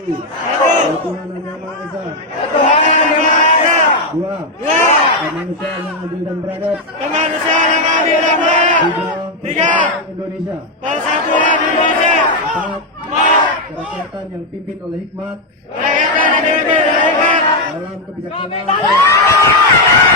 Tuhan yang Maha Esa. Dua. Kemanusiaan yang adil dan beradab. Tiga. Indonesia. Persatuan Indonesia. Empat. Kerakyatan yang dipimpin oleh hikmat. Dalam kebijaksanaan.